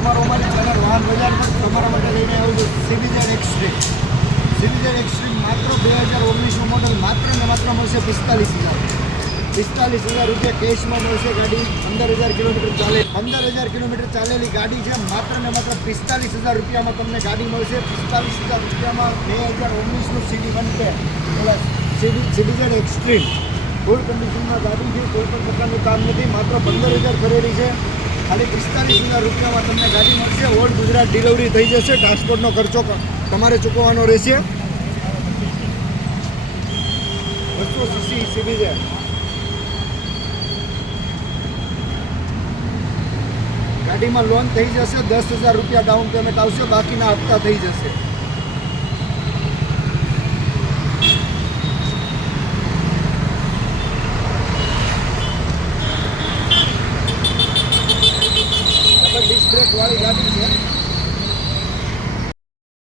તમારો અમારી ચેનલ વાહન બજાર પર તમારા માટે લઈને આવ્યું છું CBZ એક્સ્ટ્રીમ. CBZ એક્સ્ટ્રીમ માત્ર 2019નું મોડલ માત્ર ને માત્ર મળશે 45,000 રૂપિયા કેશમાં મળશે. ગાડી 15,000 કિલોમીટર ચાલે 15,000 કિલોમીટર ચાલેલી ગાડી છે. માત્ર ને માત્ર 45,000 રૂપિયામાં તમને ગાડી મળશે. 45,000 રૂપિયામાં 2019નું CD1 પ્લસ CBZ એક્સ્ટ્રીમ ફૂલ કન્ડિશનમાં ગાડી છે. કોઈ પણ પ્રકારનું કામ નથી. માત્ર 15,000 ભરેલી છે. ખાલી 45,000 રૂપિયામાં તમને ગાડી મળશે. ઓલ ગુજરાત ડિલિવરી થઈ જશે. ટ્રાન્સપોર્ટનો ખર્ચો તમારે ચૂકવવાનો રહેશે. 200cc CBZ ગાડીમાં લોન થઈ જશે. 10,000 રૂપિયા ડાઉન પેમેન્ટ આવશે. બાકીના હપ્તા થઈ જશે. ડિસ્ક બ્રેક વાળી ગાડી છે.